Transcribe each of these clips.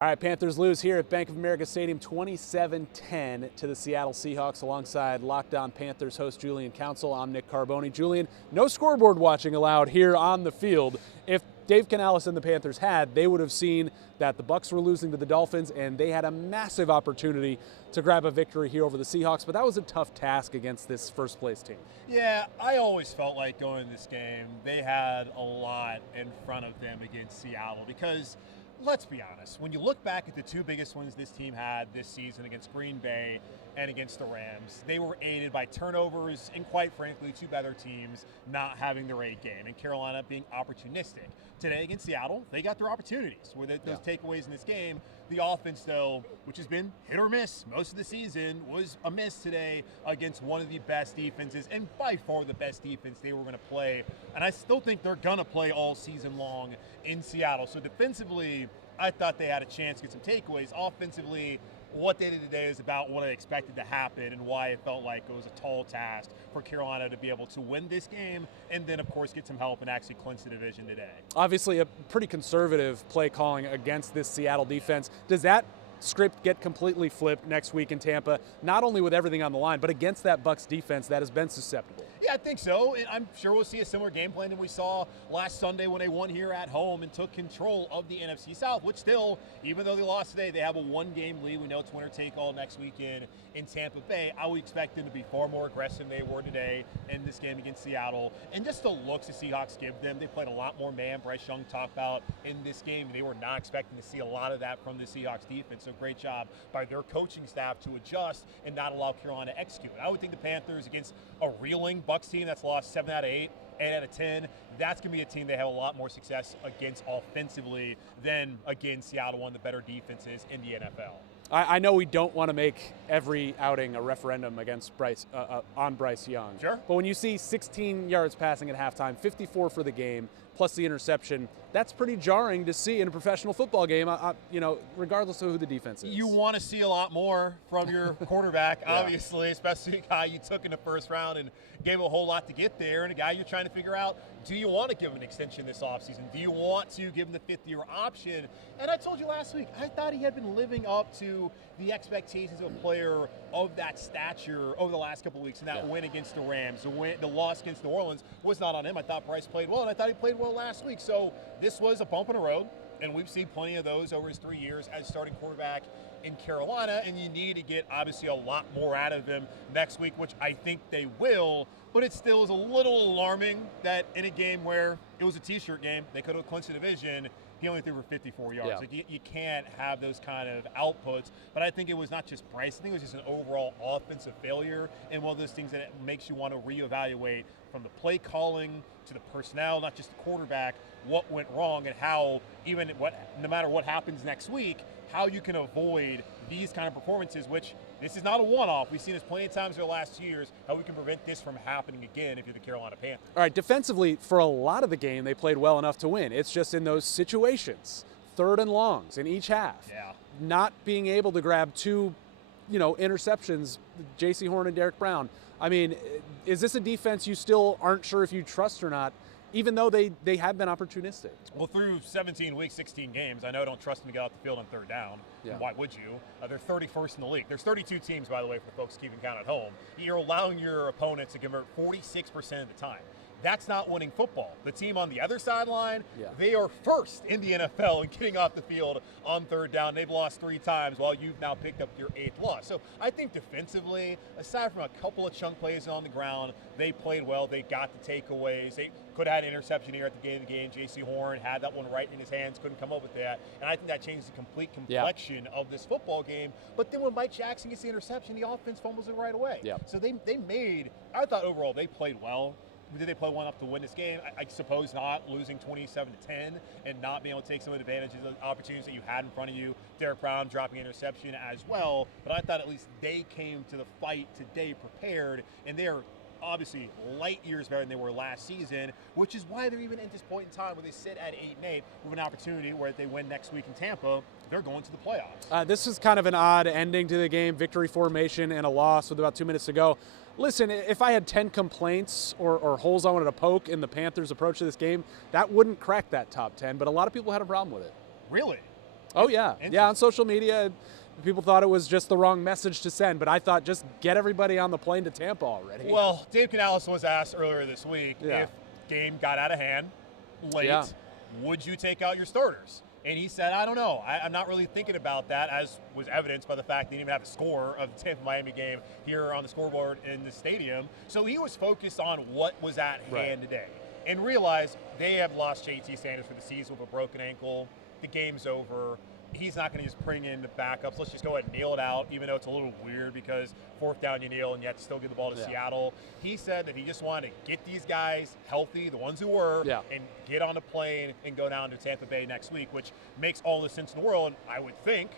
All right, Panthers lose here at Bank of America Stadium 27-10 to the Seattle Seahawks alongside Locked On Panthers host Julian Council. I'm Nick Carboni. Julian, no scoreboard watching allowed here on the field. If Dave Canales and the Panthers had, they would have seen that the Bucs were losing to the Dolphins and they had a massive opportunity to grab a victory here over the Seahawks, but that was a tough task against this first-place team. Yeah, I always felt like going into this game, they had a lot in front of them against Seattle because let's be honest, when you look back at the two biggest wins this team had this season against Green Bay and against the Rams, they were aided by turnovers and, quite frankly, two better teams not having their A game and Carolina being opportunistic. Today against Seattle, they got their opportunities with those takeaways in this game. The offense, though, which has been hit or miss most of the season, was a miss today against one of the best defenses and by far the best defense they were going to play. And I still think they're going to play all season long in Seattle. So defensively, I thought they had a chance to get some takeaways. Offensively, what they did today is about what I expected to happen and why it felt like it was a tall task for Carolina to be able to win this game and then, of course, get some help and actually clinch the division today. Obviously, a pretty conservative play calling against this Seattle defense. Does that script get completely flipped next week in Tampa, not only with everything on the line, but against that Bucs defense that has been susceptible? Yeah, I think so. And I'm sure we'll see a similar game plan that we saw last Sunday when they won here at home and took control of the NFC South, which still, even though they lost today, they have a one-game lead. We know it's winner take all next weekend in Tampa Bay. I would expect them to be far more aggressive than they were today in this game against Seattle. And just the looks the Seahawks give them, they played a lot more man. Bryce Young talked about in this game. They were not expecting to see a lot of that from the Seahawks defense. So great job by their coaching staff to adjust and not allow Carolina to execute. I would think the Panthers against a reeling Bucs team that's lost 7 out of 8, 8 out of 10, that's going to be a team they have a lot more success against offensively than against Seattle, one of the better defenses in the NFL. I know we don't want to make every outing a referendum against Bryce on Bryce Young. Sure. But when you see 16 yards passing at halftime, 54 for the game, plus the interception, that's pretty jarring to see in a professional football game, regardless of who the defense is. You want to see a lot more from your quarterback, obviously, especially a guy you took in the first round and gave a whole lot to get there, and a guy you're trying to figure out, do you want to give him an extension this offseason? Do you want to give him the fifth-year option? And I told you last week, I thought he had been living up to the expectations of a player of that stature over the last couple of weeks, and that win against the Rams, the loss against New Orleans was not on him. I thought Bryce played well, and I thought he played well last week. So this was a bump in the road, and we've seen plenty of those over his 3 years as starting quarterback in Carolina, and you need to get, obviously, a lot more out of him next week, which I think they will. But it still is a little alarming that in a game where it was a T-shirt game, they could have clinched the division, he only threw for 54 yards. Yeah. Like you can't have those kind of outputs. But I think it was not just Bryce. I think it was just an overall offensive failure and one of those things that it makes you want to reevaluate from the play calling to the personnel, not just the quarterback, what went wrong and how no matter what happens next week, how you can avoid these kind of performances, which this is not a one-off. We've seen this plenty of times in the last 2 years, how we can prevent this from happening again if you're the Carolina Panthers. All right, defensively, for a lot of the game, they played well enough to win. It's just in those situations, third and longs in each half, not being able to grab two, interceptions, J.C. Horn and Derek Brown. I mean, is this a defense you still aren't sure if you trust or not, even though they have been opportunistic? Well, through 17 weeks, 16 games, I know I don't trust them to get off the field on third down. Yeah. Why would you? They're 31st in the league. There's 32 teams, by the way, for the folks keeping count at home. You're allowing your opponents to convert 46% of the time. That's not winning football. The team on the other sideline, they are first in the NFL in getting off the field on third down. They've lost 3 times while you've now picked up your 8th loss. So I think defensively, aside from a couple of chunk plays on the ground, they played well. They got the takeaways. They could have had an interception here at the beginning of the game. J.C. Horn had that one right in his hands, couldn't come up with that. And I think that changed the complete complexion of this football game. But then when Mike Jackson gets the interception, the offense fumbles it right away. So they made, I thought overall they played well. Did they play well enough to win this game? I suppose not, losing 27-10 and not being able to take some advantages of the opportunities that you had in front of you. Derek Brown dropping an interception as well. But I thought at least they came to the fight today prepared, and they're obviously light years better than they were last season, which is why they're even at this point in time where they sit at 8-8 with an opportunity where if they win next week in Tampa, they're going to the playoffs. This is kind of an odd ending to the game, victory formation and a loss with about 2 minutes to go. Listen, if I had 10 complaints or holes I wanted to poke in the Panthers' approach to this game, that wouldn't crack that top 10, but a lot of people had a problem with it. Really? Oh, yeah. Yeah, on social media, people thought it was just the wrong message to send, but I thought just get everybody on the plane to Tampa already. Well, Dave Canales was asked earlier this week if game got out of hand late, would you take out your starters? And he said, I don't know. I'm not really thinking about that, as was evidenced by the fact they didn't even have a score of the Tampa-Miami game here on the scoreboard in the stadium. So he was focused on what was at hand today and realized they have lost JT Sanders for the season with a broken ankle. The game's over. He's not going to just bring in the backups. Let's just go ahead and kneel it out, even though it's a little weird because fourth down you kneel and you have to still give the ball to Seattle. He said that he just wanted to get these guys healthy, the ones who were, and get on a plane and go down to Tampa Bay next week, which makes all the sense in the world. I would think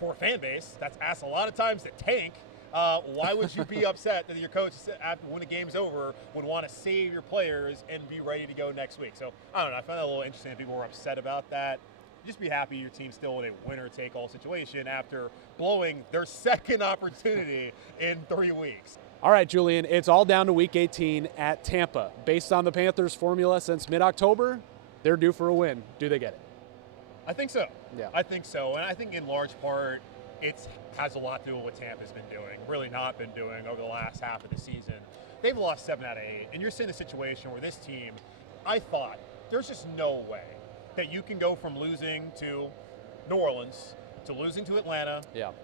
for a fan base that's asked a lot of times to tank, why would you be upset that your coach, after when the game's over, would want to save your players and be ready to go next week? So, I don't know. I found that a little interesting that people were upset about that. Just be happy your team's still in a winner-take-all situation after blowing their second opportunity in 3 weeks. All right, Julian, it's all down to Week 18 at Tampa. Based on the Panthers' formula since mid-October, they're due for a win. Do they get it? I think so. Yeah. I think so. And I think in large part it has a lot to do with what Tampa's been doing, really not been doing over the last half of the season. They've lost 7 out of 8, and you're seeing a situation where this team, I thought, there's just no way that you can go from losing to New Orleans to losing to Atlanta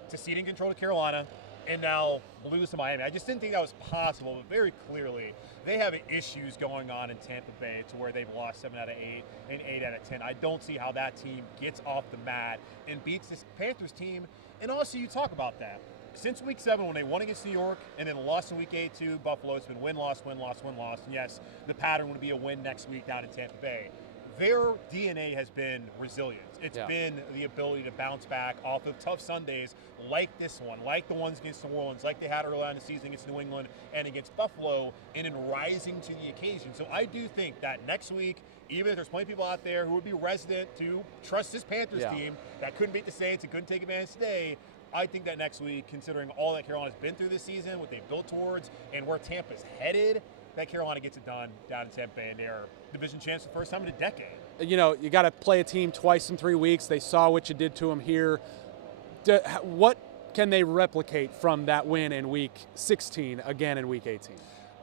to ceding control to Carolina and now lose to Miami. I just didn't think that was possible, but very clearly they have issues going on in Tampa Bay to where they've lost 7 out of 8 and 8 out of 10. I don't see how that team gets off the mat and beats this Panthers team. And also you talk about that. Since Week 7 when they won against New York and then lost in Week 8 to Buffalo, it's been win, loss, win, loss, win, loss. And yes, the pattern would be a win next week down in Tampa Bay. Their DNA has been resilience. It's been the ability to bounce back off of tough Sundays like this one, like the ones against New Orleans, like they had early on in the season against New England and against Buffalo, and in rising to the occasion. So I do think that next week, even if there's plenty of people out there who would be resident to trust this Panthers team that couldn't beat the Saints and couldn't take advantage today, I think that next week, considering all that Carolina's been through this season, what they've built towards, and where Tampa's headed, that Carolina gets it done down in Tampa Bay, and they're division champs for the first time in a decade. You know, you got to play a team twice in 3 weeks. They saw what you did to them here. What can they replicate from that win in Week 16 again in Week 18?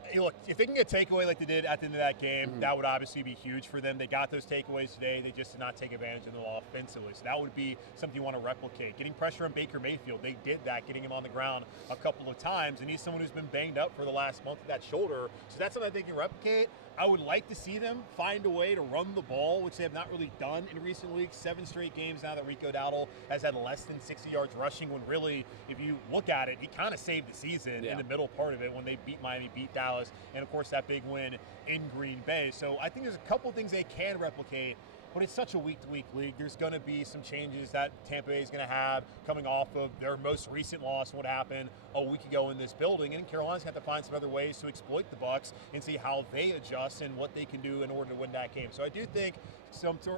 Hey, look, if they can get a takeaway like they did at the end of that game, that would obviously be huge for them. They got those takeaways today. They just did not take advantage of them offensively. So that would be something you want to replicate. Getting pressure on Baker Mayfield, they did that, getting him on the ground a couple of times. And he's someone who's been banged up for the last month with that shoulder. So that's something they can replicate. I would like to see them find a way to run the ball, which they have not really done in recent weeks. 7 straight games now that Rico Dowdle has had less than 60 yards rushing, when really, if you look at it, he kind of saved the season in the middle part of it when they beat Miami, beat Dallas, and of course that big win in Green Bay. So I think there's a couple things they can replicate, but it's such a week-to-week league. There's going to be some changes that Tampa Bay is going to have coming off of their most recent loss, what happened a week ago in this building. And Carolina's got to find some other ways to exploit the Bucs and see how they adjust and what they can do in order to win that game. So I do think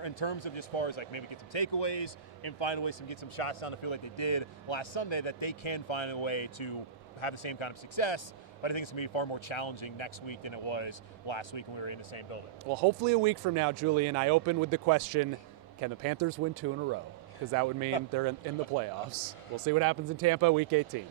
in terms of just far as like maybe get some takeaways and find a way to get some shots down the field like they did last Sunday, that they can find a way to have the same kind of success. But I think it's going to be far more challenging next week than it was last week when we were in the same building. Well, hopefully a week from now, Julian, I open with the question, can the Panthers win 2 in a row? Because that would mean they're in the playoffs. We'll see what happens in Tampa, Week 18.